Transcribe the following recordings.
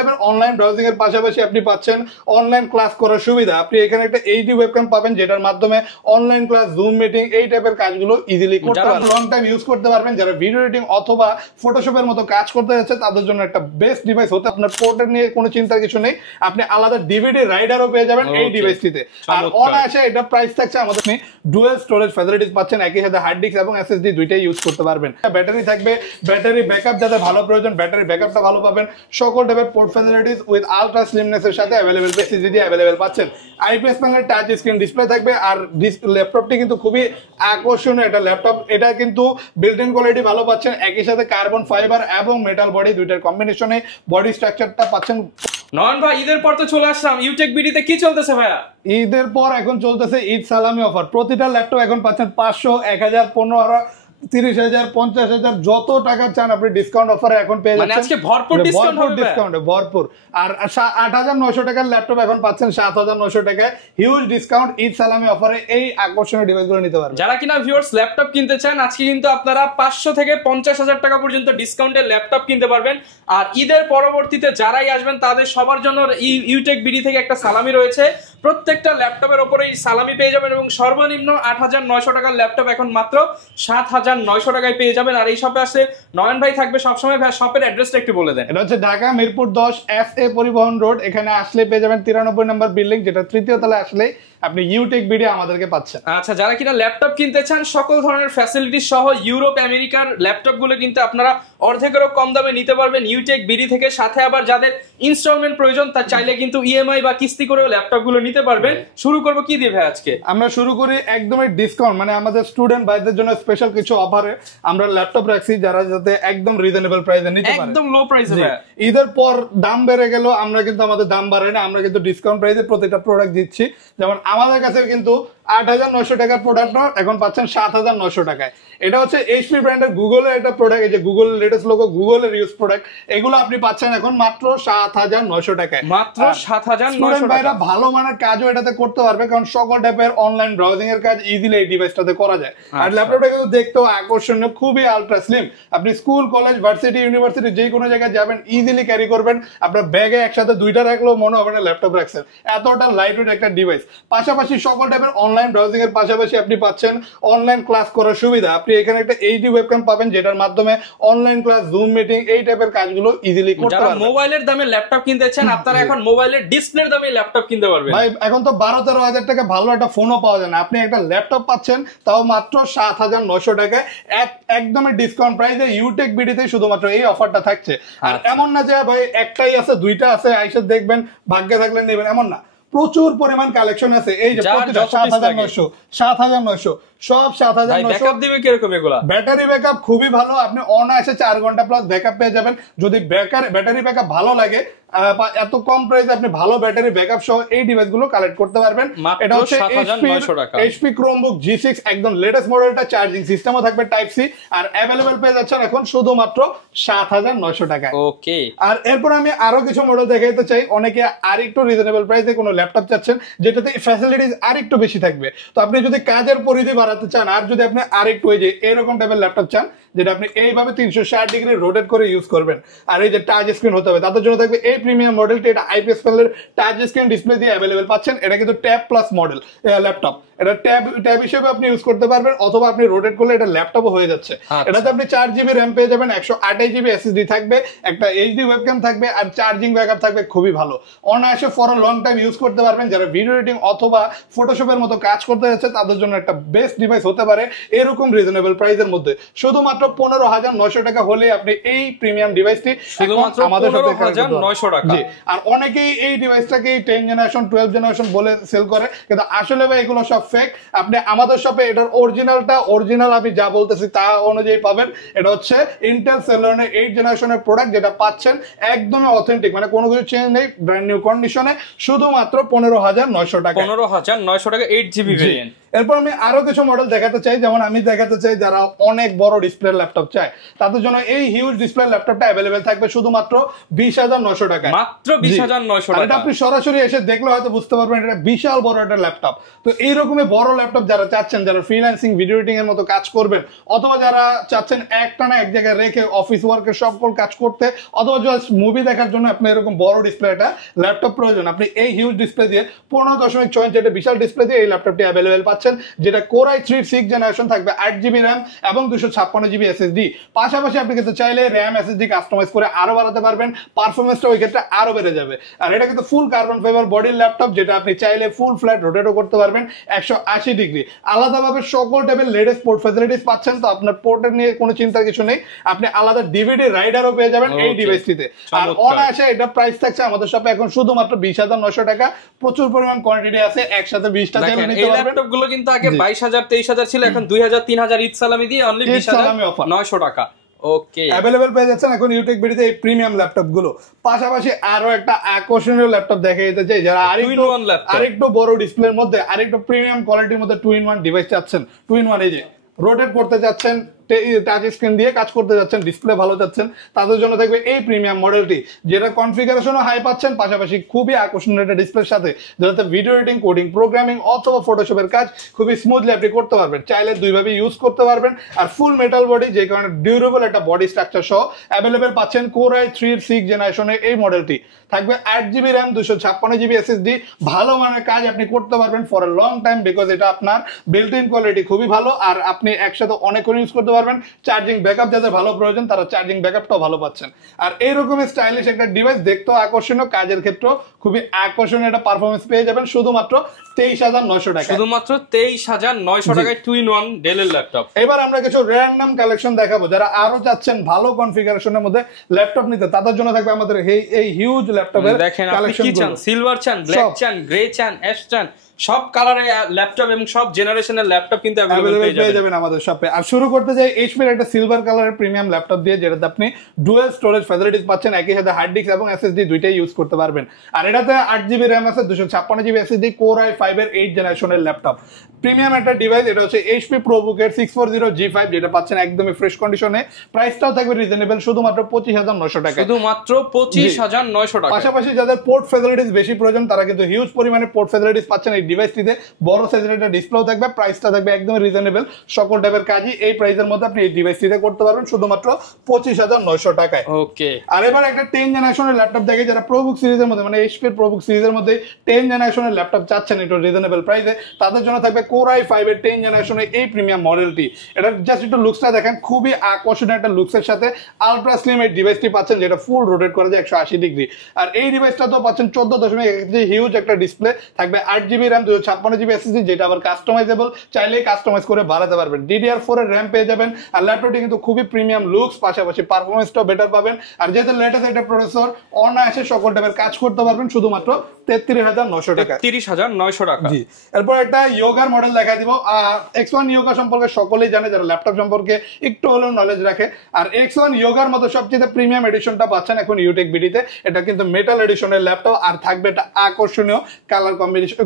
টাইপের online browsing এর পাশাপাশি আপনি পাচ্ছেন অনলাইন ক্লাস করার সুবিধা। আপনি এখানে একটা এইচডি ওয়েবক্যাম পাবেন যেটার মাধ্যমে অনলাইন ক্লাস, জুম মিটিং এই টাইপের কাজগুলো ইজিলি করতে পারবেন, লং টাইম ইউজ করতে পারবেন। যারা ভিডিও এডিটিং অথবা ফটোশপের মতো কাজ করতে যাচ্ছে তাদের জন্য একটা বেস্ট ডিভাইস হতে। আপনার পোর্টের নিয়ে কোনো চিন্তার কিছু নেই, আপনি আলাদা ডিভিডি রাইডারও পেয়ে যাবেন এই ডিভাইসটিতে। আর অনায়াসে এটা প্রাইস থাকছে আমাদের ডুয়াল স্টোরেজ ফ্যাসিলিটিস পাচ্ছেন, একই সাথে হার্ড ডিস্ক এবং এসএসডি দুইটাই ইউজ করতে পারবেন। ব্যাটারি থাকবে, ব্যাটারি ব্যাকআপ যাদের ভালো প্রয়োজন ব্যাটারি ব্যাকআপটা ভালো পাবেন। সকল টাইপের port facilities with ultra slimness এর সাথে अवेलेबल এসএসডি अवेलेबल পাচ্ছেন। IPS panel touch screen display থাকবে। আর ল্যাপটপটি কিন্তু খুবই আকর্ষণীয় একটা ল্যাপটপ, এটা কিন্তু বিল্ট ইন কোয়ালিটি ভালো পাচ্ছেন, একই সাথে কার্বন ফাইবার এবং মেটাল বডি দুইটার কম্বিনেশনে বডি স্ট্রাকচারটা পাচ্ছেন। নয়ন ভাই, ঈদের পর তো চলে আসলাম, ইউটেক বিডিতে কি চলতেছে ভাইয়া? ঈদের পর এখন চলতেছে ঈদ সালামি অফার। প্রতিটা ল্যাপটপ এখন পাচ্ছেন 500, 1000, 15,000, 30,000, 50,000 যত টাকা চান আপনি ডিসকাউন্ট অফারে এখন পেয়ে যাচ্ছেন। মানে আজকে ভরপুর ডিসকাউন্ট হবে, ডিসকাউন্ট ভরপুর। আর 8,900 টাকার ল্যাপটপ এখন পাচ্ছেন 7,900 টাকায়, হিউজ ডিসকাউন্ট ঈদ সালামি অফারে এই আকর্ষণীয় ডিভাইসগুলো নিতে পারবেন। যারা কিনা ভিউয়ার্স ল্যাপটপ কিনতে চান আজকে কিন্তু আপনারা 500 থেকে 50,000 টাকা পর্যন্ত ডিসকাউন্টে ল্যাপটপ কিনতে পারবেন। আর ঈদের পরবর্তীতে যারাই আসবেন তাদের সবার জন্য ইউটেক বিডি থেকে একটা সালামি রয়েছে, প্রত্যেকটা ল্যাপটপের উপরেই সালামি পেয়ে যাবেন এবং সর্বনিম্ন 8,900 টাকার ল্যাপটপ এখন মাত্র 7,900 টাকায় পেয়ে যাবেন। আর এই শপে আসে নয়ন ভাই থাকবে সবসময়। ভাই শপের অ্যাড্রেসটা একটু বলে দেন। এটা হচ্ছে ঢাকা মিরপুর 10 FA পরিবহন রোড। এখানে আসলে পেয়ে যাবেন 93 নম্বর বিল্ডিং, যেটা তৃতীয় তলায় আসলে আপনি ইউটেক বিডি আমাদেরকে পাচ্ছেন। আচ্ছা, যারা কিনা ল্যাপটপ কিনতে চান সকল ধরনের ফ্যাসিলিটি সহ ইউরোপ আমেরিকার ল্যাপটপ গুলো কিন্তু আপনারা অর্ধেকেরও কম দামে নিতে পারবেন ইউটেক বিডি থেকে। সাথে আবার যাদের ইনস্টলমেন্ট প্রয়োজন তার চাইলে কিন্তু ইএমআই বা কিস্তি করেও ল্যাপটপ গুলো নিতে পারবেন। শুরু করব কি দিয়ে ভাই আজকে? আমরা শুরু করি একদমই ডিসকাউন্ট, মানে আমাদের স্টুডেন্ট ভাইদের জন্য স্পেশাল কিছু অফারে আমরা ল্যাপটপ রাখছি যারা যাতে একদম রিজনেবল প্রাইসে নিতে পারে, একদম লো প্রাইসে। ঈদের পর দাম বেড়ে গেল, আমরা কিন্তু আমাদের দাম বাড়াই না, আমরা কিন্তু ডিসকাউন্ট প্রাইসে প্রতিটা প্রোডাক্ট দিচ্ছি। যেমন আমাদের কাছে কিন্তু 8,900 টাকার প্রোডাক্ট এখন পাচ্ছেন 7,900 টাকায়। এটা হচ্ছে এইচপি ব্র্যান্ডের গুগলের একটা প্রোডাক্ট, এই যে গুগল লেটেস্ট লোগো, গুগলের ইউজ প্রোডাক্ট, এগুলো আপনি পাচ্ছেন এখন মাত্র 7,900 টাকায়। মাত্র 7,900 টাকা। ভালো মানের কাজও এটাতে করতে পারবে, কারণ সকল টাইপের অনলাইন ব্রাউজিং এর কাজ ইজিলি এই ডিভাইসটাতে করা যায়। আর ল্যাপটপটা কিন্তু দেখতেও আকর্ষণীয়, খুবই আলট্রা স্লিম। আপনি স্কুল, কলেজ, ভার্সিটি, ইউনিভার্সিটি যে কোনো জায়গায় যাবেন ইজিলি ক্যারি করবেন। আপনার ব্যাগে একসাথে দুইটা রাখলেও মনে হবে না ল্যাপটপ রাখছেন, এতটা লাইট ওয়েট একটা ডিভাইস। পাশাপাশি সকল টাইপের অনলাইন ব্রাউজিং এর পাশাপাশি আপনি পাচ্ছেন অনলাইন ক্লাস করার সুবিধা। আপনি এখানে একটা এইচডি ওয়েবক্যাম পাবেন যেটার মাধ্যমে অনলাইন ক্লাস, জুম মিটিং এই টাইপের কাজগুলো ইজিলি করতে পারবেন। যারা মোবাইলের দামে ল্যাপটপ কিনতে চান আপনারা এখন মোবাইলের ডিসপ্লের দামে ল্যাপটপ কিনতে পারবেন। ভাই এখন তো 12-13 হাজার টাকা ভালো একটা ফোনও পাওয়া যায় না, আপনি একটা ল্যাপটপ পাচ্ছেন তাও মাত্র 7,900 টাকায়, একদমই ডিসকাউন্ট প্রাইসে ইউটেক বিডিতে শুধুমাত্র এই অফারটা থাকছে। আর এমন না যে ভাই একটাই আছে, দুইটা আছে, আইসা দেখবেন ভাগ্যে থাকলে নেবেন, এমন না, প্রচুর পরিমাণ কালেকশন আছে। এই যে 7,900 সব 7,900। ব্যাকআপ দিবে কিরকম এগুলা? ব্যাটারি ব্যাকআপ খুবই ভালো, আপনি অনায়াসে 4 ঘন্টা প্লাস ব্যাকআপ পেয়ে যাবেন। যদি ব্যাটারি ব্যাকআপ ভালো লাগে, এত কম প্রাইসে আপনি ভালো ব্যাটারি ব্যাকআপ সহ এই ডিভাইসগুলো কালেক্ট করতে পারবেন। এটা হচ্ছে 7,900 টাকা। HP Chromebook G6 একদম লেটেস্ট মডেলটা, চার্জিং সিস্টেমও থাকবে টাইপ সি, আর अवेलेबल পেয়ে যাচ্ছেন এখন শুধুমাত্র 7,900 টাকায়। ওকে। আর এরপর আমি আরো কিছু মডেল দেখাইতে চাই। অনেকে আরেকটু রিজনেবল প্রাইসে কোনো ল্যাপটপ চাচ্ছেন যেটাতে ফ্যাসিলিটিস আরেকটু বেশি থাকবে। তো আপনি যদি কাজের পরিধি বাড়াতে চান, আর যদি আপনি আরেকটু এই যে এরকম টাইপের ল্যাপটপ চান যেটা আপনি এইভাবে 360 ডিগ্রি রোটেট করে ইউজ করবেন, আর এই যে টাচ স্ক্রিন হতে হবে, তাদের জন্য থাকবে এই প্রিমিয়াম মডেলটি। এটা আইপিএস প্যানেলের টাচ স্ক্রিন ডিসপ্লে দিয়ে अवेलेबल পাচ্ছেন। এটা কিন্তু ট্যাব প্লাস মডেল ল্যাপটপ, এটা ট্যাব হিসেবে আপনি ইউজ করতে পারবেন, অথবা আপনি রোটেট করলে এটা ল্যাপটপও হয়ে যাচ্ছে। এটাতে আপনি 4GB র্যাম পেয়ে যাবেন, 128GB এসএসডি থাকবে, একটা এইচডি ওয়েবক্যাম থাকবে, আর চার্জিং ব্যাকআপ থাকবে খুবই ভালো। অনায়াসে for a long time use করতে পারবেন। যারা ভিডিও এডিটিং অথবা ফটোশপের মতো কাজ করতে যাচ্ছে তাদের জন্য একটা বেস্ট ডিভাইস হতে পারে এরকম রিজনেবল প্রাইসের মধ্যে। শুধুমাত্র 15,900 টাকা হলে আপনি এই প্রিমিয়াম ডিভাইসটি শুধুমাত্র আমাদের সাথে 15,900 টাকা। জি, আর অনেকেই এই ডিভাইসটাকে 10 জেনারেশন 12 জেনারেশন বলে সেল করে, কিন্তু আসলে ভাই এগুলো সব ফেক। আপনি আমাদের শপে এটার অরিজিনাল আমি যা বলতেছি তা অনুযায়ী পাবেন। এটা হচ্ছে ইন্টেল সেলেরনের 8 জেনারেশনের প্রোডাক্ট, যেটা পাচ্ছেন একদমই অথেন্টিক, মানে কোনো কিছু চেঞ্জ নেই, ব্র্যান্ড নিউ কন্ডিশনে, শুধুমাত্র 15,900 টাকা। 15,900 টাকা 8GB ভেরিয়েন্ট। এরপর আমি আরো কিছু মডেল দেখাতে চাই, যেমন আমি দেখাতে চাই যারা অনেক বড় ডিসপ্লে ল্যাপটপ চায় তাদের জন্য এই হিউজ ডিসপ্লে ল্যাপটপটা অ্যাভেলেবেল থাকবে শুধুমাত্র 20,900 টাকায়। মাত্র 20,900 টাকা। এটা আপনি সরাসরি এসে দেখলে হয়তো বুঝতে পারবেন এটা বিশাল বড় একটা ল্যাপটপ। তো এইরকমই বড় ল্যাপটপ যারা চাচ্ছেন, যারা ফ্রিল্যান্সিং ভিডিও এডিটিং এর মতো কাজ করবেন, অথবা যারা চাচ্ছেন একটানা এক জায়গায় রেখে অফিস ওয়ার্কের সকল কাজ করতে, অথবা জাস্ট মুভি দেখার জন্য আপনি এরকম বড় ডিসপ্লে একটা ল্যাপটপ প্রয়োজন, আপনি এই হিউজ ডিসপ্লে দিয়ে 15.6 ইঞ্চি একটা বিশাল ডিসপ্লে দিয়ে এই ল্যাপটপটি অ্যাভেলেবেল পাচ্ছেন, যেটা Core i3 6th জেনারেশন, থাকবে 8GB র্যাম এবং 256GB SSD। পাশাপাশি আপনি কিন্তু চাইলে র্যাম SSD কাস্টমাইজ করে আরো বাড়াতে পারবেন, পারফরমেন্সটা ওই ক্ষেত্রে আরো বেড়ে যাবে। আর এটা কিন্তু ফুল কার্বন ফাইবার বডির ল্যাপটপ, যেটা আপনি চাইলে ফুল ফ্ল্যাট রোটেটও করতে পারবেন 180 ডিগ্রি। আলাদাভাবে সকল টাইপের লেটেস্ট পোর্ট ফ্যাসিলিটিস পাচ্ছেন, তো আপনার পোর্টের নিয়ে কোনো চিন্তার কিছু নেই। আপনি আলাদা ডিভিডি রাইডারও পেয়ে যাবেন এই ডিভাইসটিতে। আর অনায়াসে এটা প্রাইস থাকছে আমাদের শপে এখন শুধুমাত্র 20,900 টাকা। প্রচুর পরিমাণ কোয়ান্টিটি আছে, একসাথে 20টা চাইলে নিতে এই পারবেন। ল্যাপটপ গুলো কিন্তু আগে 22,000 23,000 ছিল, এখন 2,000 3,000 ঈদ সালামি দিয়ে অনলি 20,900 টাকা। ওকে, অ্যাভেলেবেল পেয়ে যাচ্ছেন এখন ইউটেক বিডিতে এই প্রিমিয়াম ল্যাপটপ গুলো। পাশাপাশি আরো একটা আকর্ষণীয় ল্যাপটপ দেখে যেতে চাই, যারা আরেকটু বড় ডিসপ্লের মধ্যে আরেকটু প্রিমিয়াম কোয়ালিটির মধ্যে 2-in-1 ডিভাইস চাচ্ছেন, 2-in-1 এই যে রোটেট করতে যাচ্ছেন, টাচ স্ক্রিন দিয়ে কাজ করতে যাচ্ছেন, ডিসপ্লে ভালো যাচ্ছেন, তাদের জন্য থাকবে এই প্রিমিয়াম মডেলটি, যেটা কনফিগারেশনও হাই পাচ্ছেন, পাশাপাশি খুবই আকর্ষণীয় একটা ডিসপ্লের সাথে, যাতে ভিডিও এডিটিং, কোডিং, প্রোগ্রামিং অথবা ফটোশপের কাজ খুবই স্মুথলি আপনি করতে পারবেন। চাইলে দুইভাবে ইউজ করতে পারবেন। আর ফুল মেটাল বডি, যে কারণে ডিউরেবল একটা বডি স্ট্রাকচার সহ অ্যাভেলেবেল পাচ্ছেন Core i3 6th জেনারেশনের এই মডেলটি। থাকবে 8GB র্যাম, 256GB SSD। ভালো মানের কাজ আপনি করতে পারবেন for a long time, because এটা আপনার বিল্ট ইন কোয়ালিটি খুবই ভালো। আর আপনি একসাথে অনেকক্ষণ ইউজ করতে পারবেন। চার্জিং ব্যাকআপ যাদের ভালো প্রয়োজন তারা চার্জিং ব্যাকআপটাও ভালো পাচ্ছেন। আর এইরকম স্টাইলিশ একটা ডিভাইস, দেখতেও আকর্ষণীয়, কাজের ক্ষেত্রেও খুবই আকর্ষণীয় একটা পারফরমেন্স পেয়ে যাবেন শুধুমাত্র 23,900 টাকা। শুধুমাত্র 23,900 টাকায় 2-in-1 ডেলের ল্যাপটপ। এবার আমরা কিছু র্যান্ডম কালেকশন দেখাবো, যারা আরো চাচ্ছেন ভালো কনফিগারেশনের মধ্যে ল্যাপটপ নিতে, তাদের জন্য থাকবে আমাদের এই হিউজ ল্যাপটপের কালেকশন। সিলভার চান, ব্ল্যাক চান, গ্রে চান, অ্যাশ চান, সব কালারের ল্যাপটপ এবং সব জেনারেশনের ল্যাপটপ কিন্তু अवेलेबल পেয়ে যাবেন আমাদের শপে। আর শুরু করতে যাই এইচপি এর একটা সিলভার কালারের প্রিমিয়াম ল্যাপটপ দিয়ে, যেটাতে আপনি ডুয়াল স্টোরেজ ফ্যাসিলিটিস পাচ্ছেন, একই সাথে হার্ড ডিস্ক এবং এসএসডি দুইটাই ইউজ করতে পারবেন। আর এটাতে 8GB র্যাম আছে, 256GB এসএসডি, Core i5 এর 8th জেনারেশনের ল্যাপটপ। প্রিমিয়াম একটা ডিভাইস, এটা হচ্ছে এইচপি প্রোবুকের 640G5, যেটা পাচ্ছেন একদমই ফ্রেশ কন্ডিশনে। প্রাইসটাও থাকবে রিজনেবল, শুধুমাত্র 25,900 টাকা। শুধুমাত্র 25,900 টাকা। পাশাপাশি যাদের পোর্ট ফ্যাসিলিটিস বেশি প্রয়োজন, তারা কিন্তু হিউজ পরিমাণে পোর্ট ফ্যাসিলিটিস পাচ্ছেন এই ডিভাইসটিতে। বড় সাইজের একটা ডিসপ্লেও থাকবে, প্রাইসটা থাকবে একদম রিজনেবল। সকল টাইপের কাজই এই প্রাইসের মধ্যে আপনি এই ডিভাইসটিতে করতে পারবেন শুধুমাত্র 25,900 টাকায়। ওকে, আর এবার একটা 10 জেনারেশনের ল্যাপটপ দেখে, যারা প্রোবুক সিরিজের মধ্যে মানে এইচপি প্রোবুক সিরিজের মধ্যে 10 জেনারেশনের ল্যাপটপ চাচ্ছেন একটু রিজনেবল প্রাইসে, তাদের জন্য থাকবে Core i5 এর 10 জেনারেশনের এই প্রিমিয়াম মডেলটি। এটা জাস্ট একটু লুকসটা দেখেন, খুবই আকর্ষণীয় একটা লুকসের সাথে আলট্রা স্লিম এই ডিভাইসটি পাচ্ছেন, যেটা ফুল রোটেট করা যায় 180 ডিগ্রি। আর এই ডিভাইসটা তো পাচ্ছেন 14.1 হিউজ একটা ডিসপ্লে, থাকবে 8GB র্যাম, 256GB এসএসডি, যেটা আবার কাস্টমাইজেবল, চাইলেই কাস্টমাইজ করে বাড়াতে পারবেন। DDR4 এর র্যাম পেয়ে যাবেন। আর ল্যাপটপটি কিন্তু খুবই প্রিমিয়াম লুকস, পাশাপাশি পারফরমেন্সটাও বেটার পাবেন। আর যেহেতু লেটেস্ট একটা প্রসেসর, অনায়াসে সকল টাইপের কাজ করতে পারবেন শুধুমাত্র 33,900 টাকা। 33,900 টাকা। জি, এরপর একটা ইয়োগার মডেল দেখাই দিব। X1 ইয়োগা সম্পর্কে সকলেই জানে, যারা ল্যাপটপ সম্পর্কে একটু হলেও নলেজ রাখে। আর X1 ইয়োগার মতো সবচেয়ে প্রিমিয়াম এডিশনটা পাচ্ছেন এখন ইউটেক বিডিতে। এটা কিন্তু মেটাল এডিশনের ল্যাপটপ, আর থাকবে একটা আকর্ষণীয় কালার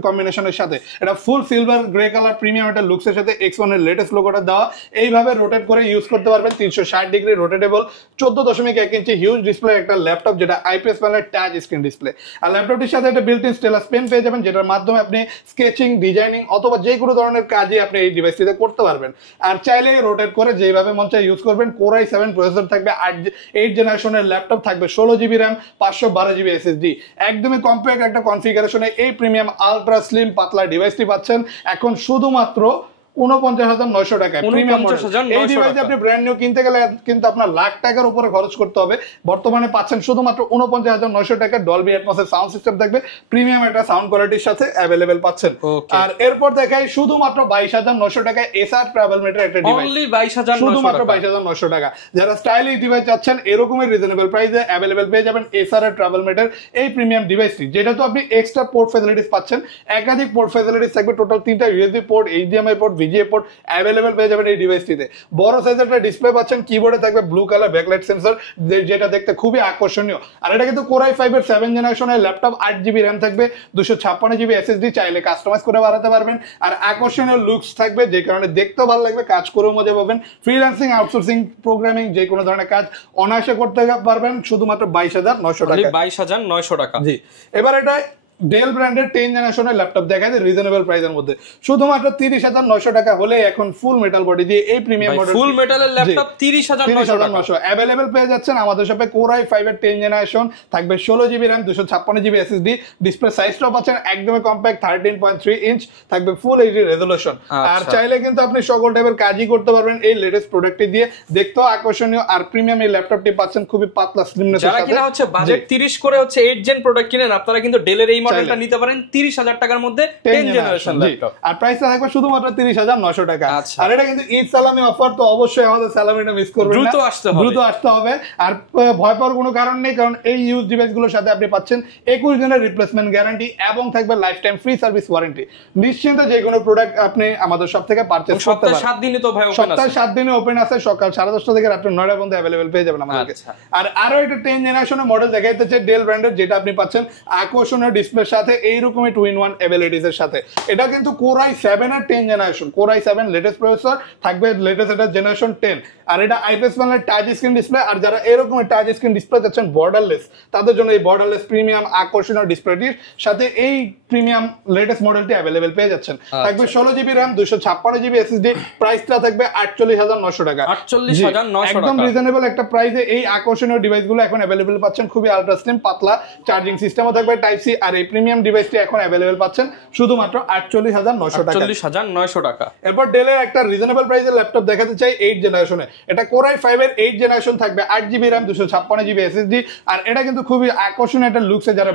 কম্বিনেশনের সাথে। এটা ফুল সিলভার গ্রে কালার প্রিমিয়াম একটা লুকসের সাথে X1 এর লেটেস্ট লোগোটা দেওয়া। এইভাবে রোটেট করে ইউজ করতে পারবেন, 360 ডিগ্রি রোটেটেবল, 14.1 ইঞ্চি হিউজ ডিসপ্লে একটা ল্যাপটপ, যেটা আইপিএস প্যানেলের টাচ স্ক্রিন ডিসপ্লে। আর ল্যাপটপটির সাথে একটা বিল্ট ইন স্টাইলাস পেন পেয়ে যাবেন, যেটার মাধ্যমে আপনি স্কেচিং, ডিজাইনিং অথবা যে কোনো ধরনের কাজই আপনি এই ডিভাইসটিতে করতে পারবেন। আর চাইলে রোটেট করে যেভাবে মন চায় ইউজ করবেন। Core i7 প্রসেসর থাকবে, 8 জেনারেশনের ল্যাপটপ, থাকবে 16GB র্যাম, 512GB এসএসডি। একদমই কম্প্যাক্ট একটা কনফিগারেশনে এই প্রিমিয়াম আলট্রা স্লিম পাতলা ডিভাইসটি পাচ্ছেন এখন শুধুমাত্র 49,900 টাকায়। প্রিমিয়াম মডেল এই ডিভাইস আপনি ব্র্যান্ড নিউ কিনতে গেলে কিন্তু আপনার লাখ টাকার উপরে খরচ করতে হবে। বর্তমানে পাচ্ছেন শুধুমাত্র 49,900 টাকা। ডলবি অ্যাটমসের সাউন্ড সিস্টেম থাকবে, প্রিমিয়াম একটা সাউন্ড কোয়ালিটির সাথে अवेलेबल পাচ্ছেন। আর এরপর দেখাই শুধুমাত্র 22,900 টাকায় এসআর ট্রাভেল মেটের একটা ডিভাইস, অনলি 22,900 শুধুমাত্র 22,900 টাকা। যারা স্টাইলিশ ডিভাইস চাচ্ছেন এরকমই রিজনেবল প্রাইসে অ্যাভেলেবেল পেয়ে যাবেন এসআর এর ট্রাভেল মেটের এই প্রিমিয়াম ডিভাইসটি, যেটা তো আপনি এক্সট্রা পোর্ট ফ্যাসিলিটিস পাচ্ছেন। একাধিক পোর্ট ফ্যাসিলিটিস থাকবে, টোটাল 3টা USB port, HDMI port, VGA port available পেয়ে যাবেন এই ডিভাইসটিতে। বড় সাইজের একটা ডিসপ্লে পাচ্ছেন, কিবোর্ডে থাকবে ব্লু কালার ব্যাকলাইট সেন্সর, যেটা দেখতে খুবই আকর্ষণীয়। আর এটা কিন্তু Core i5 এর 7 জেনারেশনের ল্যাপটপ, 8GB র্যাম থাকবে, 256GB SSD, চাইলে কাস্টমাইজ করে বাড়াতে পারবেন। আর আকর্ষণীয় লুকস থাকবে, যে কারণে দেখতেও ভালো লাগবে, কাজ করেও মজা পাবেন। ফ্রিল্যান্সিং, আউটসোর্সিং, প্রোগ্রামিং, যে কোনো ধরনের কাজ অনায়াসে করতে পারবেন শুধুমাত্র 22,900 টাকা। 22,900 টাকা। জি, এবার এটা ডেল ব্র্যান্ডের 10 জেনারেশনের ল্যাপটপ দেখা যায় রিজনেবল প্রাইসের মধ্যে, শুধুমাত্র 30,900 টাকা হলে এখন ফুল মেটাল বডি দিয়ে এই প্রিমিয়াম মডেল, ফুল মেটালের ল্যাপটপ 30,900 अवेलेबल পেয়ে যাচ্ছেন আমাদের শপে। Core i5 এর 10 জেনারেশন থাকবে, 16GB RAM, 256GB SSD, display সাইজটাও পাচ্ছেন একদমই কম্প্যাক্ট, 13.3 ইঞ্চ, থাকবে ফুল এইচডি রেজোলিউশন। আর চাইলে কিন্তু আপনি সকল টাইপের কাজই করতে পারবেন এই লেটেস্ট প্রোডাক্টটি দিয়ে, দেখতেও আকর্ষণীয়। আর প্রিমিয়াম এই ল্যাপটপটি পাচ্ছেন খুবই পাতলা স্লিমনেস এর সাথে। যারা কিনা হচ্ছে বাজেট 30 করে হচ্ছে 8 জেন প্রোডাক্ট কিনেন, আপনারা কিন্তু ডেলের এই মডেলটা নিতে পারেন 30,000 টাকার মধ্যে 10 জেনারেশন ল্যাপটপ। আর প্রাইসটা থাকবে শুধুমাত্র 30,900 টাকা। আর এটা কিন্তু ঈদ সালামি অফার, তো অবশ্যই আমাদের সালামিটা মিস করবেন না, দ্রুত আসতে হবে। আর ভয় পাওয়ার কোনো কারণ নেই, কারণ এই ইউজ ডিভাইসগুলোর সাথে আপনি পাচ্ছেন 21 দিনের রিপ্লেসমেন্ট গ্যারান্টি এবং থাকবে life time free service warranty. নিশ্চিন্তে যে কোনো প্রোডাক্ট আপনি আমাদের শপ থেকে পারচেজ করতে পারেন। 7 দিনই তো ভাই ওপেন আছে, সপ্তাহে 7 দিনে ওপেন আছে, সকাল 10:30 থেকে রাত 9টা পর্যন্ত अवेलेबल পেয়ে যাবেন আমাদের কাছে। আর আরো একটা 10 জেনারেশনের মডেল দেখাইতেছে ডেল ব্র্যান্ডের, যেটা আপনি পাচ্ছেন আকর্ষণীয় ডিসপ্লের সাথে, এইরকমই 2-in-1 এবিলিটিস এর সাথে। এটা কিন্তু Core i7 এর 10 generation, Core i7 latest processor থাকবে, লেটেস্ট এটা জেনারেশন 10। আর এটা আইপিএস প্যানেলের টাচ স্ক্রিন ডিসপ্লে। আর যারা এরকম টাচ স্ক্রিন ডিসপ্লে চাচ্ছেন বর্ডারলেস, তাদের জন্য এই বর্ডারলেস প্রিমিয়াম আকর্ষণীয় ডিসপ্লেটির সাথে এই প্রিমিয়াম লেটেস্ট মডেলটি अवेलेबल পেয়ে যাচ্ছেন। থাকবে 16GB RAM, 256GB SSD, প্রাইসটা থাকবে 48,900 টাকা। 48,900 টাকা, একদম রিজনেবল একটা প্রাইসে এই আকর্ষণীয় ডিভাইসগুলো এখন अवेलेबल পাচ্ছেন। খুবই আলট্রা স্লিম পাতলা চার্জিং সিস্টেমও থাকবে টাইপ সি। আর এই প্রিমিয়াম ডিভাইসটি এখন अवेलेबल পাচ্ছেন শুধুমাত্র 48,900 টাকা। 48,900 টাকা। এরপর ডেলের একটা রিজনেবল প্রাইসের ল্যাপটপ দেখাতে চাই 8 জেনারেশনে। এটা Core i5 এর 8 জেনারেশন থাকবে, 8GB RAM, 256GB SSD। আর এটা কিন্তু খুবই আকর্ষণীয় একটা লুকসে, যারা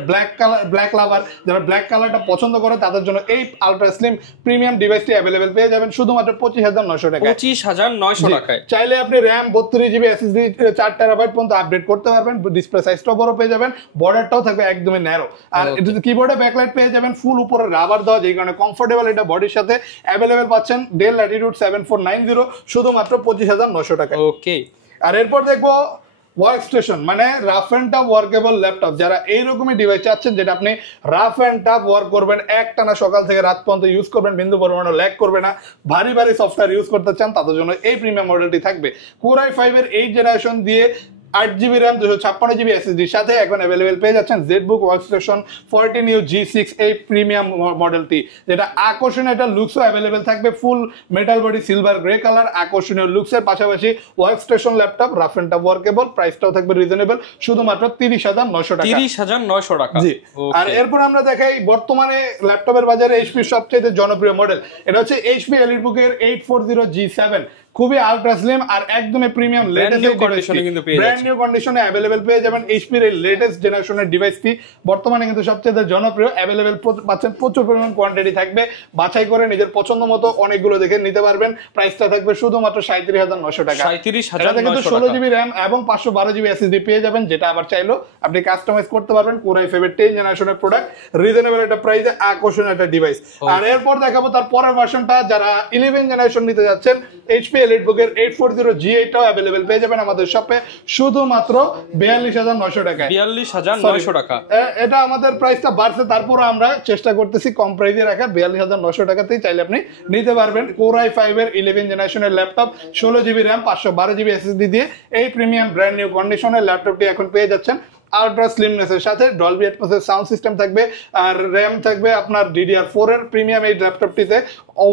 ব্ল্যাক লাভার, যারা ব্ল্যাক কালারটা পছন্দ করে তাদের জন্য এই আলট্রা স্লিম প্রিমিয়াম ডিভাইসটি अवेलेबल পেয়ে যাবেন শুধুমাত্র 25,900 টাকা। 25,900 টাকায়। চাইলে আপনি RAM 32GB SSD 4TB পর্যন্ত আপডেট করতে পারবেন। ডিসপ্লে সাইজটাও বড় পেয়ে যাবেন, বর্ডারটাও থাকবে একদমই ন্যারো। আর কিবোর্ডে ব্যাকলাইট পেয়ে যাবেন, ফুল উপরে রাবার দেওয়া, যেই কারণে কমফোর্টেবল এটা বডির সাথে। अवेलेबल পাচ্ছেন ডেল ল্যাটিটিউড 7490 শুধুমাত্র 25,900 টাকা। ওকে। আর এরপর দেখবো ওয়ার্ক স্টেশন, মানে rough and tough workable laptop. যারা এইরকমই ডিভাইস চাচ্ছেন যেটা আপনি রাফ এন্ড টাফ ওয়ার্ক করবেন, একটানা সকাল থেকে রাত পর্যন্ত ইউজ করবেন, বিন্দু পরিমাণও ল্যাগ করবে না, ভারী সফটওয়্যার ইউজ করতে চান, তাদের জন্য এই প্রিমিয়াম মডেলটি থাকবে। Core i5 এর 8 জেনারেশন দিয়ে 8GB RAM, 256GB SSD সাথে এখন अवेलेबल পেয়ে যাচ্ছেন ZBook ওয়ার্কস্টেশন 14U G6 এই প্রিমিয়াম মডেলটি, যেটা আকর্ষণীয় একটা লুকসও अवेलेबल থাকবে। Full metal body, silver grey colour, আকর্ষণীয় লুকসের পাশাপাশি workstation laptop, rough and tough workable, প্রাইসটাও থাকবে রিজনেবল শুধুমাত্র 30,900 টাকা। 30,900 টাকা। জি। আর এরপর আমরা দেখাই বর্তমানে ল্যাপটপের বাজারে এইচপি সবচেয়ে জনপ্রিয় মডেল, এটা হচ্ছে এইচপি এলিটবুক এর 840G7। খুবই আলট্রা স্লিম আর একদমই প্রিমিয়াম লেটেস্ট কন্ডিশনে কিন্তু পেয়ে যাবেন, ব্র্যান্ড নিউ কন্ডিশনে अवेलेबल পেয়ে যাবেন এইচপির এই লেটেস্ট জেনারেশনের ডিভাইসটি। বর্তমানে কিন্তু সবচেয়ে জনপ্রিয়, अवेलेबल পাচ্ছেন, প্রচুর পরিমাণ কোয়ান্টিটি থাকবে, বাছাই করে নিজের পছন্দ মতো অনেকগুলো দেখে নিতে পারবেন। প্রাইসটা থাকবে শুধুমাত্র 37,900 টাকা। 37,900 কিন্তু 16GB RAM এবং 512GB SSD পেয়ে যাবেন, যেটা আবার চাইলেও আপনি কাস্টমাইজ করতে পারবেন। Core i5 এর 10 জেনারেশনের প্রোডাক্ট, রিজনেবল একটা প্রাইসে আকর্ষণীয় একটা ডিভাইস। আর এরপর দেখাবো তার পরের ভার্সনটা, যারা 11 জেনারেশন নিতে যাচ্ছেন, এইচপি এলিটবুক এর 840G8টাও अवेलेबल পেয়ে যাবেন আমাদের শপে শুধুমাত্র 42,900 টাকায়। 42,900 টাকা। এটা আমাদের প্রাইসটা বাড়ছে, তারপর আমরা চেষ্টা করতেছি কম প্রাইসে রাখার। 42,900 টাকাতেই চাইলে আপনি নিতে পারবেন Core i5 এর 11 জেনারেশনের laptop, 16GB RAM, 512GB SSD দিয়ে এই প্রিমিয়াম ব্র্যান্ড নিউ কন্ডিশনের ল্যাপটপটি এখন পেয়ে যাচ্ছেন। আলট্রা স্লিমনেস এর সাথে ডলবি অ্যাটমস এর সাউন্ড সিস্টেম থাকবে, আর র্যাম থাকবে আপনার DDR4 এর প্রিমিয়াম এই ল্যাপটপটিতে।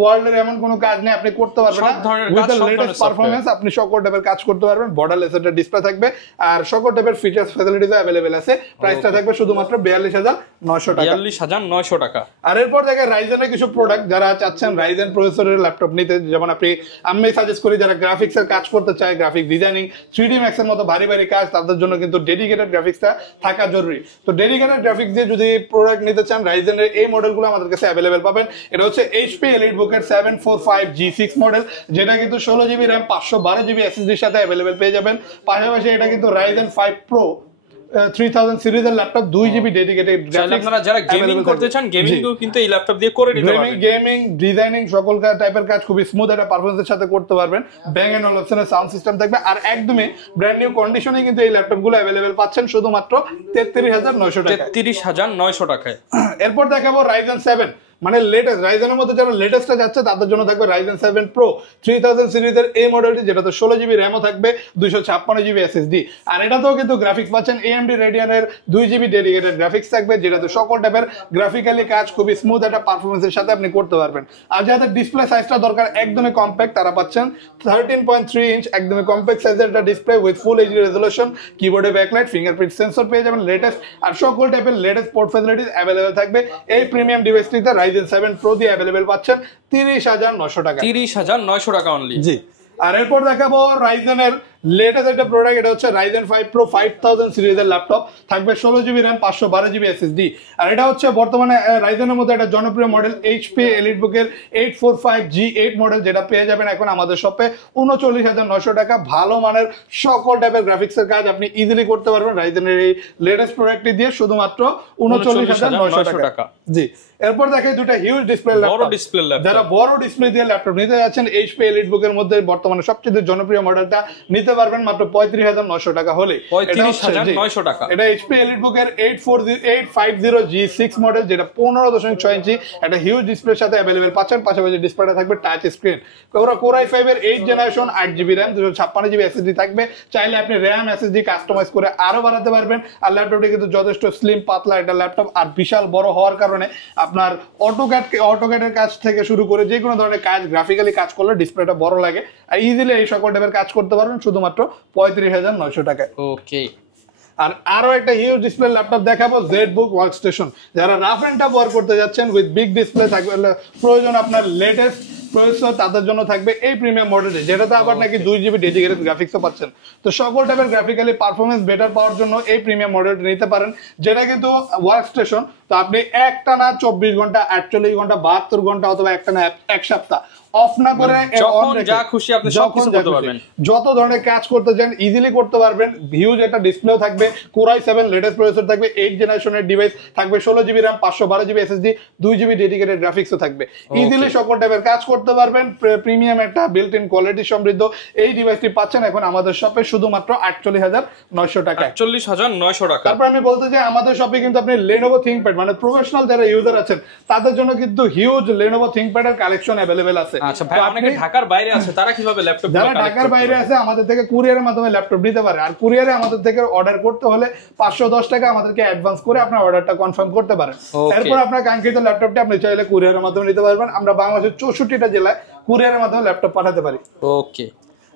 ওয়ার্ল্ডের এমন কোনো কাজ নেই আপনি করতে পারবেন না, উইথ দ্য লেটেস্ট পারফরম্যান্স আপনি সকল টাইপের কাজ করতে পারবেন। বর্ডারলেস একটা ডিসপ্লে থাকবে আর সকল টাইপের ফিচারস ফ্যাসিলিটিস अवेलेबल আছে। প্রাইসটা থাকবে শুধুমাত্র 42,900 টাকা। 42,900 টাকা। আর এরপর দেখে রাইজেনের কিছু প্রোডাক্ট, যারা চাচ্ছেন রাইজেন প্রসেসরের ল্যাপটপ নিতে, যেমন আমি সাজেস্ট করি যারা গ্রাফিক্স এর কাজ করতে চায়, গ্রাফিক ডিজাইনিং, 3D Max এর মতো ভারী কাজ, তাদের জন্য কিন্তু ডেডিকেটেড গ্রাফিক্সটা থাকা জরুরি। তো ডেডিকেটেড গ্রাফিক্স দিয়ে যদি প্রোডাক্ট নিতে চান, রাইজেনের এই মডেলগুলো আমাদের কাছে अवेलेबल পাবেন। এটা হচ্ছে এইচপি এলিটবুক এর 745G6 মডেল, যেটা কিন্তু 16GB RAM, 512GB SSD এর সাথে अवेलेबल পেয়ে যাবেন। পাশাপাশি এটা কিন্তু Ryzen 5 Pro 3000 সিরিজের ল্যাপটপ 2GB ডেডিকেটেড গ্রাফিক্স। আপনারা যারা গেমিং করতে চান গেমিং কিন্তু এই ল্যাপটপ দিয়ে করে নিতে পারবেন। গেমিং, ডিজাইনিং সকল টাইপের কাজ খুবই স্মুথ একটা পারফরম্যান্সের সাথে করতে পারবেন। ব্যাং এন্ড অলপশনের সাউন্ড সিস্টেম থাকবে আর একদমই ব্র্যান্ড নিউ কন্ডিশনে কিন্তু এই ল্যাপটপগুলো अवेलेबल পাচ্ছেন শুধুমাত্র 33900 টাকায়। 33900 টাকায়। এরপর দেখাবো Ryzen 7, মানে লেটেস্ট রাইজেনের মধ্যে যারা লেটেস্টটা যাচ্ছে তাদের জন্য থাকবে Ryzen 7 Pro 3000 সিরিজের এই মডেলটি, যেটাতে 16GB র্যামও থাকবে, 256GB SSD। আর এটাতেও কিন্তু গ্রাফিক্স পাচ্ছেন AMD Radeon-এর 2GB ডেডিকেটেড গ্রাফিক্স থাকবে, যেটাতে সকল টাইপের গ্রাফিক্যালি কাজ খুবই স্মুথ একটা পারফরম্যান্সের সাথে আপনি করতে পারবেন। আর যাদের ডিসপ্লে সাইজটা দরকার একদমই কম্প্যাক্ট, তারা পাচ্ছেন 13.3 ইঞ্চ একদমই কম্প্যাক্ট সাইজের একটা display with full HD resolution, কিবোর্ডে ব্যাকলাইট, ফিঙ্গারপ্রিন্ট সেন্সর পেয়ে যাবেন লেটেস্ট, আর সকল টাইপের লেটেস্ট পোর্ট ফ্যাসিলিটিস अवेलेबल থাকবে। এই প্রিমিয়াম ডিভাইসটিতে Ryzen 7 Pro দিয়ে अवेलेबल পাচ্ছেন 30900 টাকা। 30900 টাকা অনলি। জি। আর এরপর দেখাবো রাইজেনের লেটেস্ট একটা প্রোডাক্ট, এটা হচ্ছে Ryzen 5 Pro 5000 সিরিজের ল্যাপটপ, থাকবে 16GB RAM 512GB SSD। আর এটা হচ্ছে বর্তমানে রাইজেনের মধ্যে একটা জনপ্রিয় মডেল HP EliteBook-এর 845G8 মডেল, যেটা পেয়ে যাবেন এখন আমাদের শপে 39900 টাকা। ভালো মানের সকল টাইপের গ্রাফিক্সের কাজ আপনি ইজিলি করতে পারবেন রাইজেনের এই লেটেস্ট প্রোডাক্টটি দিয়ে শুধুমাত্র 39900 টাকা। জি। এরপর দেখে দুটো হিউজ ডিসপ্লে ল্যাপটপ, যারা বড় ডিসপ্লে দিয়ে ল্যাপটপ নিতে যাচ্ছেন HP EliteBook-এর মধ্যে বর্তমানে সবচেয়ে জনপ্রিয় মডেলটা নিতে পারবেন মাত্র 35900 টাকা হলে। 35900 টাকা। এটা HP EliteBook-এর 850G6 মডেল, যেটা 15.6 ইঞ্চি একটা হিউজ ডিসপ্লের সাথে अवेलेबल পাচ্ছেন। পাশাপাশি ডিসপ্লেটা থাকবে touch screen. Core i5-এর 8 generation 8GB RAM 256GB SSD থাকবে। চাইলে আপনি RAM SSD কাস্টমাইজ করে আরো বাড়াতে পারবেন। আর ল্যাপটপটি কিন্তু যথেষ্ট স্লিম পাতলা একটা ল্যাপটপ, আর বিশাল বড় হওয়ার কারণে আপনার অটোক্যাডের কাজ থেকে শুরু করে যে কোনো ধরনের কাজ গ্রাফিক্যালি কাজ করলে ডিসপ্লেটা বড় লাগে, আর ইজিলি এই সকল টাইপের কাজ করতে পারবেন শুধুমাত্র 35900 টাকায়। ওকে। আর আরো একটা হিউজ ডিসপ্লে ল্যাপটপ দেখাবো, ZBook ওয়ার্কস্টেশন। যারা রাফ এন্ড টাফ ওয়ার্ক করতে যাচ্ছেন উইথ বিগ ডিসপ্লে থাকবে, প্রয়োজন আপনার লেটেস্ট প্রসেসর, তাদের জন্য থাকবে এই প্রিমিয়াম মডেলটি, যেটাতে আবার নাকি 2GB ডেডিকেটেড গ্রাফিক্সও পাচ্ছেন। তো সকল টাইপের গ্রাফিক্যালি পারফরমেন্স বেটার পাওয়ার জন্য এই প্রিমিয়াম মডেলটি নিতে পারেন, যেটা কিন্তু ওয়ার্কস্টেশন। তো আপনি একটানা 24 ঘন্টা, 48 ঘন্টা, 72 ঘন্টা অথবা একটানা এক সপ্তাহ অফ না করে যা খুশি আপনি সব কিছু করতে পারবেন। যত ধরনের কাজ করতে চান ইজিলি করতে পারবেন। হিউজ একটা ডিসপ্লেও থাকবে, Core i7 লেটেস্ট প্রসেসর থাকবে, 8 জেনারেশনের ডিভাইস থাকবে, 16GB RAM 512GB SSD, 2GB dedicated গ্রাফিক্সও থাকবে। ইজিলি সকল টাইপের কাজ করতে পারবেন। প্রিমিয়াম একটা বিল্ট ইন কোয়ালিটি সমৃদ্ধ এই ডিভাইসটি পাচ্ছেন এখন আমাদের শপে শুধুমাত্র 48900 টাকা। 48900 টাকা। তারপর আমি বলতে চাই আমাদের শপে কিন্তু আপনি Lenovo ThinkPad, মানে প্রফেশনাল যারা ইউজার আছেন তাদের জন্য কিন্তু হিউজ Lenovo ThinkPad এর কালেকশন अवेलेबल আছে। আচ্ছা ভাই, অনেকে ঢাকার বাইরে আছে, তারা কিভাবে ল্যাপটপ যারা ঢাকার বাইরে আছে আমাদের থেকে কুরিয়ারের মাধ্যমে ল্যাপটপ নিতে পারে। আর কুরিয়ারে আমাদের থেকে অর্ডার করতে হলে 510 টাকা আমাদেরকে অ্যাডভান্স করে আপনার অর্ডারটা কনফার্ম করতে পারেন। এরপর আপনার কাঙ্ক্ষিত ল্যাপটপটি আপনি চাইলে কুরিয়ারের মাধ্যমে নিতে পারবেন। আমরা বাংলাদেশের 64টা জেলায় কুরিয়ারের মাধ্যমে ল্যাপটপ পাঠাতে পারি। ওকে।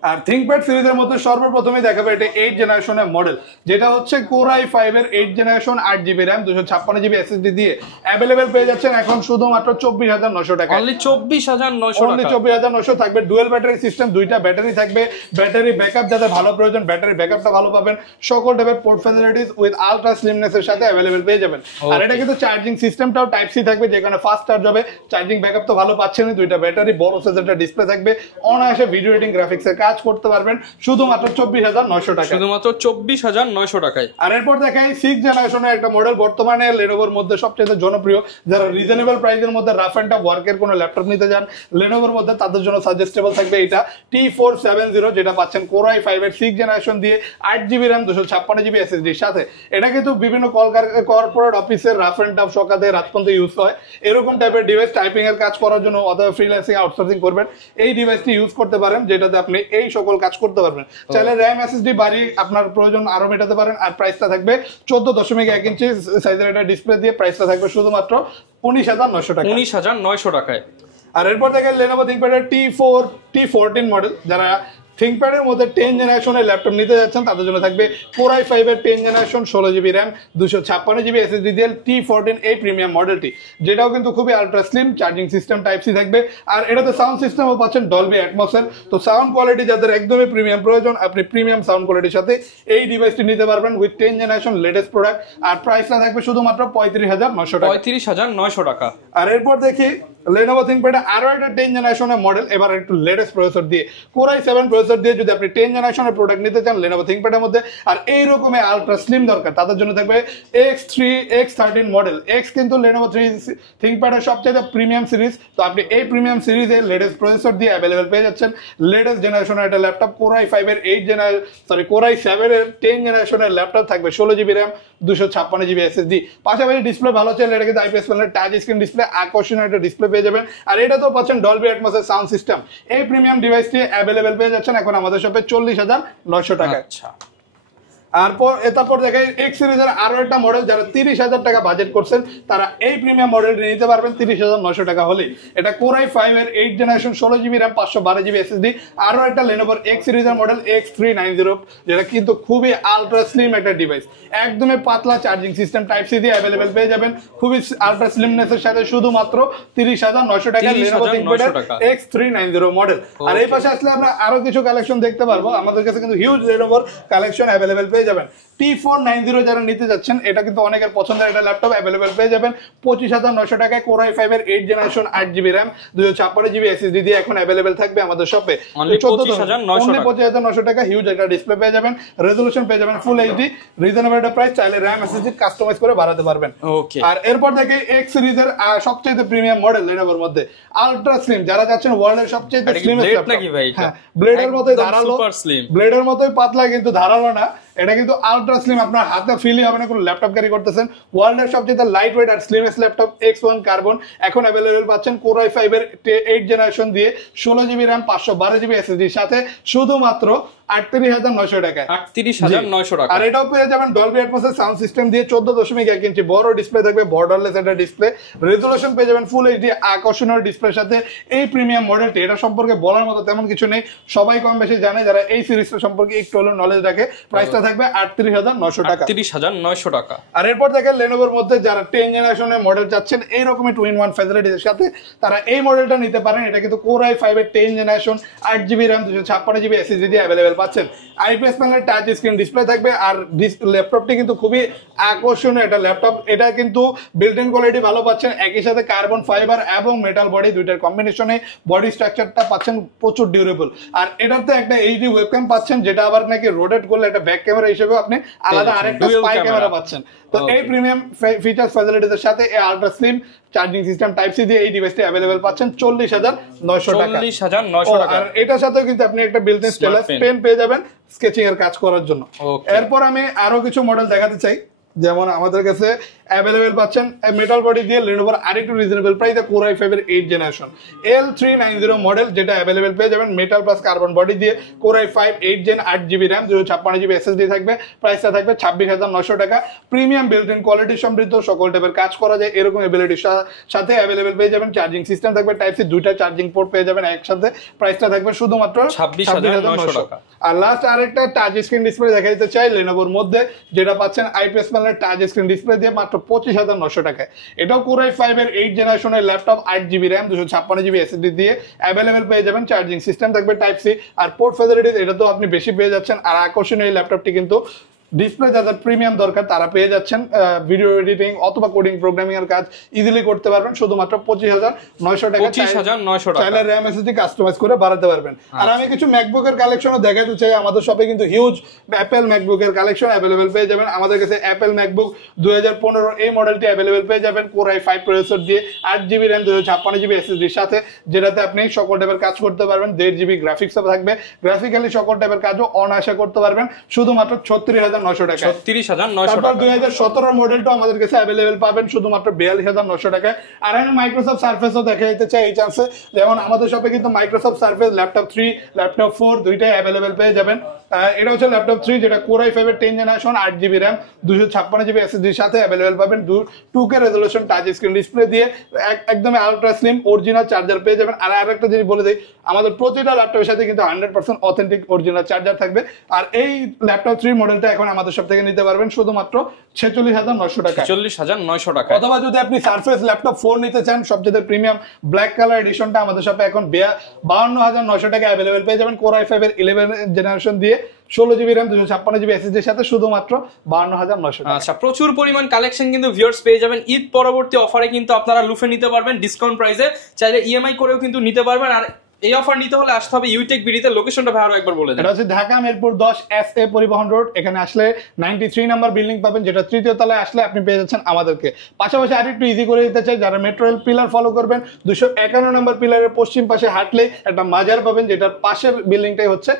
আর ThinkPad সিরিজের মধ্যে সর্বপ্রথমে দেখাবে এটা 8 জেনারেশনের মডেল, যেটা হচ্ছে Core i5 এর 8 generation 8GB RAM 256GB SSD দিয়ে अवेलेबल পেয়ে যাচ্ছেন এখন শুধুমাত্র 24900 টাকা। অনলি 24900 টাকা। অনলি 24900 থাকবে। ডুয়াল ব্যাটারি সিস্টেম, দুইটা ব্যাটারি থাকবে। ব্যাটারি ব্যাকআপ যাদের ভালো প্রয়োজন ব্যাটারি ব্যাকআপটা ভালো পাবেন। সকল টাইপের port facilities with ultra slimness এর সাথে अवेलेबल পেয়ে যাবেন। আর এটা কিন্তু চার্জিং সিস্টেমটাও টাইপ সি থাকবে, যেখানে ফাস্ট চার্জ হবে। চার্জিং ব্যাকআপ তো ভালো পাচ্ছেনই, দুইটা ব্যাটারি, বড় সাইজের একটা ডিসপ্লে থাকবে। অনায়াসে ভিডিও এডিটিং গ্রাফিক্সের কাজ করতে পারবেন শুধুমাত্র 24900 টাকা। শুধুমাত্র 24900 টাকায়। আর এরপর দেখাই 6 জেনারেশনের একটা মডেল, বর্তমানে Lenovoর মধ্যে সবচেয়ে জনপ্রিয়। যারা রিজনেবল প্রাইসের মধ্যে রাফ এন্ড টাফ ওয়ার্কের কোনো ল্যাপটপ নিতে যান Lenovoর মধ্যে, তাদের জন্য সাজেস্টেবল থাকবে এটা T470, যেটা পাচ্ছেন Core i5 এর 6 জেনারেশন দিয়ে 8GB RAM 256GB SSD এর সাথে। এটা কিন্তু বিভিন্ন কর্পোরেট অফিসের রাফ এন্ড টাফ সকালে রাত পর্যন্ত ইউজ হয়। এরকম টাইপের ডিভাইস টাইপিং এর কাজ করার জন্য অথবা ফ্রিল্যান্সিং আউটসোর্সিং করবেন, এই ডিভাইসটি ইউজ করতে পারেন, যেটাতে আপনি এই সকল কাজ করতে পারবেন। চাইলে RAM SSD বাড়ি আপনার প্রয়োজন আরো মেটাতে পারেন। আর প্রাইসটা থাকবে 14.1 ইঞ্চি সাইজের একটা ডিসপ্লে দিয়ে প্রাইসটা থাকবে শুধুমাত্র 19900 টাকা। 19900 টাকায়। আর এরপর দেখেন Lenovo ThinkPad এর T14 মডেল। যারা ThinkPad এর মধ্যে 10 জেনারেশনের ল্যাপটপ নিতে যাচ্ছেন তাদের জন্য থাকবে Core i5 এর 10 generation 16GB RAM 256GB SSD দিয়ে T14 এই প্রিমিয়াম মডেলটি, যেটাও কিন্তু খুবই ultra slim. Charging system type C থাকবে। আর এটাতে সাউন্ড সিস্টেমও পাচ্ছেন Dolby Atmos এর। তো সাউন্ড কোয়ালিটি যাদের একদমই প্রিমিয়াম প্রয়োজন, আপনি প্রিমিয়াম সাউন্ড কোয়ালিটির সাথে এই ডিভাইসটি নিতে পারবেন উইথ 10 জেনারেশন লেটেস্ট প্রোডাক্ট। আর প্রাইসটা থাকবে শুধুমাত্র 35900 টাকা। 35900 টাকা। আর এরপর দেখি Lenovo ThinkPad আরো একটা 10 জেনারেশনের মডেল, এবার একটু লেটেস্ট প্রসেসর দিয়ে Core i7 প্রসেসর দিয়ে যদি আপনি 10 জেনারেশনের প্রোডাক্ট নিতে চান Lenovo ThinkPad এর মধ্যে, আর এই রকমের আলট্রা স্লিম দরকার, তাদের জন্য থাকবে X3 X13 মডেল। X কিন্তু Lenovo ThinkPad এর সবচেয়ে প্রিমিয়াম সিরিজ, তো আপনি এই প্রিমিয়াম সিরিজে লেটেস্ট প্রসেসর দিয়ে अवेलेबल পেয়ে যাচ্ছেন। লেটেস্ট জেনারেশনের একটা ল্যাপটপ Core i5 এর Core i7 এর 10 জেনারেশনের ল্যাপটপ থাকবে, 16GB RAM 256GB SSD, পাশাপাশি ডিসপ্লে ভালো চলে, এটা কিন্তু IPS প্যানেলের টাচ স্ক্রিন ডিসপ্লে, আকর্ষণীয় একটা ডিসপ্লে পেয়ে যাবেন। আর এটা তো পাচ্ছেন ডলবি অ্যাটমস এর সাউন্ড সিস্টেম। এই প্রিমিয়াম ডিভাইসটি अवेलेबल পেয়ে যাচ্ছেন এখন আমাদের শপে 40,900 টাকায়। আচ্ছা, তারপর দেখাই X সিরিজের আরো একটা মডেল, যারা 30,000 টাকা বাজেট করছেন তারা এই প্রিমিয়াম মডেলটি নিতে পারবেন 30,900 টাকা হলে। এটা Core i5 এর 8 generation 16GB RAM 512GB SSD। আরো একটা Lenovo X সিরিজের মডেল X390, যেটা কিন্তু খুবই আলট্রা স্লিম একটা ডিভাইস, একদমই পাতলা চার্জিং সিস্টেম টাইপ সি দিয়ে अवेलेबल পেয়ে যাবেন, খুবই আলট্রা স্লিমনেসের সাথে, শুধুমাত্র 30,900 টাকা Lenovo ThinkPad X390 মডেল। আর এই পাশে আসলে আমরা আরো কিছু কালেকশন দেখতে পারবো, আমাদের কাছে কিন্তু হিউজ Lenovo কালেকশন अवेलेबल পেয়ে যাবেন। T490 যারা নিতে যাচ্ছেন, এটা কিন্তু অনেকের পছন্দের একটা ল্যাপটপ, अवेलेबल পেয়ে যাবেন 25,900 টাকায়। Core i5 এর 8 generation 8GB RAM 256GB SSD দিয়ে এখন अवेलेबल থাকবে আমাদের শপে 25,900 টাকা। হিউজ একটা ডিসপ্লে পেয়ে যাবেন, রেজোলিউশন পেয়ে যাবেন ফুল এইচডি, রিজনেবল একটা প্রাইস, চাইলে RAM SSD কাস্টমাইজ করে বাড়াতে পারবেন। ওকে, আর এরপর দেখে X সিরিজের সবচেয়ে প্রিমিয়াম মডেল Lenovoর মধ্যে আলট্রা স্লিম, যারা চাচ্ছেন ওয়ার্ল্ডের সবচেয়ে স্লিমেস্ট ল্যাপটপ। হ্যাঁ, ব্লেডের মতোই ধারালো, ব্লেডের মতোই পাতলা, কিন্তু ধারালো না, এটা কিন্তু আলট্রা স্লিম, আপনার হাতে ফিলই হবে না কোনো ল্যাপটপ ক্যারি করতেছেন। ওয়ার্ল্ডের সবচেয়ে লাইট ওয়েট আর স্লিমেস্ট ল্যাপটপ X1 কার্বন এখন अवेलेबल পাচ্ছেন Core i5 এর 8 জেনারেশন দিয়ে 16GB RAM 512GB SSD এর সাথে, শুধুমাত্র 38,900 টাকায়। 38,900 টাকা। আর এটাও পেয়ে যাবেন ডলবি অ্যাটমস এর সাউন্ড সিস্টেম দিয়ে 14.1 ইঞ্চি বড় ডিসপ্লে থাকবে, বর্ডারলেস একটা ডিসপ্লে, রেজোলিউশন পেয়ে যাবেন ফুল এইচডি, আকর্ষণীয় ডিসপ্লের সাথে। এই প্রিমিয়াম মডেলটি, এটা সম্পর্কে বলার মতো তেমন কিছু নেই, সবাই কম বেশি জানে যারা এই সিরিজটা সম্পর্কে একটু হলেও নলেজ রাখে। প্রাইসটা থাকবে 38,900 টাকা। 38,900 টাকা। আর এরপর দেখেন Lenovoর মধ্যে যারা 10 জেনারেশনের মডেল চাচ্ছেন এই রকমের 2-in-1 ফ্যাসিলিটির সাথে, তারা এই মডেলটা নিতে পারেন। এটা কিন্তু Core i5 এর 10 generation 8GB RAM 256GB SSD দিয়ে अवेलेबल পাচ্ছেন। IPS প্যানেলের টাচ স্ক্রিন ডিসপ্লে থাকবে, আর ল্যাপটপটি কিন্তু খুবই আকর্ষণীয় একটা ল্যাপটপ। এটা কিন্তু বিল্ট ইন কোয়ালিটি ভালো পাচ্ছেন, একই সাথে কার্বন ফাইবার এবং মেটাল বডি দুইটার কম্বিনেশনে বডি স্ট্রাকচারটা পাচ্ছেন প্রচুর ডিউরেবল। আর এটাতে একটা এইচডি ওয়েবক্যাম পাচ্ছেন, যেটা আবার নাকি রোটেট করলে একটা ব্যাক ক্যামেরা হিসেবে আপনি আলাদা আরেকটা স্পাই ক্যামেরা পাচ্ছেন। তো এই প্রিমিয়াম ফিচার্স ফ্যাসিলিটির সাথে এই ultra slim charging system type C দিয়ে এই ডিভাইসটি अवेलेबल পাচ্ছেন 40,900 টাকা। 40,900 টাকা। আর এটার সাথেও কিন্তু আপনি একটা বিল্ট ইন স্টাইলাস পেন পেয়ে যাবেন স্কেচিং এর কাজ করার জন্য। এরপর আমি আরো কিছু মডেল দেখাতে চাই, যেমন আমাদের কাছে अवेलेबल পাচ্ছেন মেটাল বডি দিয়ে Lenovo আরেকটু রিজনেবল প্রাইসে Core i5 এর 8 জেনারেশন L390 মডেল, যেটা अवेलेबल পেয়ে যাবেন মেটাল প্লাস কার্বন বডি দিয়ে Core i5 8 gen 8GB RAM 256GB SSD থাকবে। প্রাইসটা থাকবে 26,900 টাকা। প্রিমিয়াম বিল্ট ইন কোয়ালিটি সমৃদ্ধ, সকল টাইপের কাজ করা যায় এরকম এবিলিটির সাথে अवेलेबल পেয়ে যাবেন। চার্জিং সিস্টেম থাকবে টাইপ সি, দুইটা চার্জিং পোর্ট পেয়ে যাবেন একসাথে। প্রাইসটা থাকবে শুধুমাত্র 26,900 টাকা। আর লাস্ট আরেকটা টাচ স্ক্রিন ডিসপ্লে দেখাইতে চাই Lenovoর মধ্যে, যেটা পাচ্ছেন IPS প্যানেলের টাচ স্ক্রিন ডিসপ্লে দিয়ে মাত্র 25,900 টাকায়। এটাও Core i5 এর 8 জেনারেশনের laptop 8GB RAM 256GB SSD দিয়ে अवेलेबल পেয়ে যাবেন। চার্জিং সিস্টেম থাকবে টাইপ সি, আর পোর্ট ফ্যাসিলিটিস এটা তো আপনি বেশি পেয়ে যাচ্ছেন। আর আকর্ষণীয় এই ল্যাপটপটি কিন্তু ডিসপ্লে যাদের প্রিমিয়াম দরকার তারা পেয়ে যাচ্ছেন, ভিডিও এডিটিং অথবা কোডিং প্রোগ্রামিং এর কাজ ইজিলি করতে পারবেন শুধুমাত্র 25,900 টাকা। 25,900 টাকা চাইলে RAM SSD কাস্টমাইজ করে বাড়াতে পারবেন। আর আমি কিছু ম্যাকবুকের কালেকশনও দেখাতে চাই, আমাদের শপে কিন্তু হিউজ অ্যাপেল ম্যাকবুকের কালেকশন अवेलेबल পেয়ে যাবেন। আমাদের কাছে অ্যাপেল ম্যাকবুক 2015 এই মডেলটি अवेलेबल পেয়ে যাবেন Core i5 প্রসেসর দিয়ে 8GB RAM 256GB SSD এর সাথে, যেটাতে আপনি সকল টাইপের কাজ করতে পারবেন। 1.5GB গ্রাফিক্সও থাকবে, গ্রাফিক্যালি সকল টাইপের কাজও অনায়াসে করতে পারবেন শুধুমাত্র 36,900 টাকা। 36,900 তারপর 2017 মডেলটা আমাদের কাছে अवेलेबल পাবেন শুধুমাত্র 42,900 টাকায়। আর আমি মাইক্রোসফট সারফেসও দেখাইতে চাই এই চান্সে, যেমন আমাদের শপে কিন্তু মাইক্রোসফট সারফেস ল্যাপটপ 3 ল্যাপটপ 4 দুইটাই अवेलेबल পেয়ে যাবেন। এটা হচ্ছে ল্যাপটপ 3, যেটা Core i5 এর 10 generation 8GB RAM 256GB SSD এর সাথে अवेलेबल পাবেন। 2K resolution touch screen display দিয়ে একদম আলট্রা স্লিম অরিজিনাল চার্জার পেয়ে যাবেন। আর আরেকটা জিনিস বলে দেই, আমাদের প্রতিটা ল্যাপটপের সাথে কিন্তু 100% অথেন্টিক অরিজিনাল চার্জার থাকবে। আর এই ল্যাপটপ 3 মডেলটা এখন আমাদের শপ থেকে নিতে পারবেন শুধুমাত্র 46,900 টাকা। 46,900 টাকা। অথবা যদি আপনি সারফেস ল্যাপটপ 4 নিতে চান সবচেয়ে প্রিমিয়াম ব্ল্যাক কালার এডিশনটা আমাদের শপে এখন 52,900 টাকা अवेलेबल পেয়ে যাবেন। Core i5 এর 11 জেনারেশন দিয়ে 16 জিবি র্যাম 256 জিবি এসএসডি এর সাথে শুধুমাত্র 52,900 টাকা। আচ্ছা, প্রচুর পরিমাণ কালেকশন কিন্তু ভিউয়ার্স পেয়ে যাবেন ঈদ পরবর্তী অফারে, কিন্তু আপনারা লুফে নিতে পারবেন ডিসকাউন্ট প্রাইসে, চাইলে ইএমআই করেও কিন্তু নিতে পারবেন। আর এই অফার নিতে হলে আসতে হবে ইউটেক বিডিতে। লোকেশনটা ভালো একবার বলে দেন। এটা হচ্ছে ঢাকা মিরপুর 10 SA পরিবহন রোড। এখানে আসলে 93 নাম্বার বিল্ডিং পাবেন, যেটা তৃতীয় তলায় আসলে আপনি পেয়ে যাচ্ছেন আমাদেরকে। পাশাপাশি আরেকটু ইজি করে দিতে চাই, যারা মেট্রো রেল পিলার ফলো করবেন 251 নাম্বার পিলারের পশ্চিম পাশে হাঁটলে একটা মাজার পাবেন, যেটার পাশের বিল্ডিংটাই হচ্ছে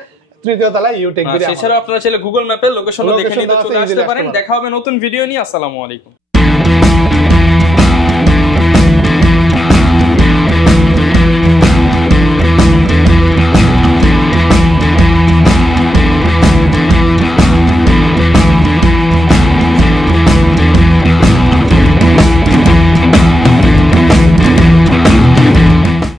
তৃতীয় তলায় ইউটেক বিডি। এছাড়াও আপনারা চাইলে গুগল ম্যাপে লোকেশন দেখে নিতে চলে আসতে পারেন। দেখা হবে নতুন ভিডিও নিয়ে। আসসালামু আলাইকুম।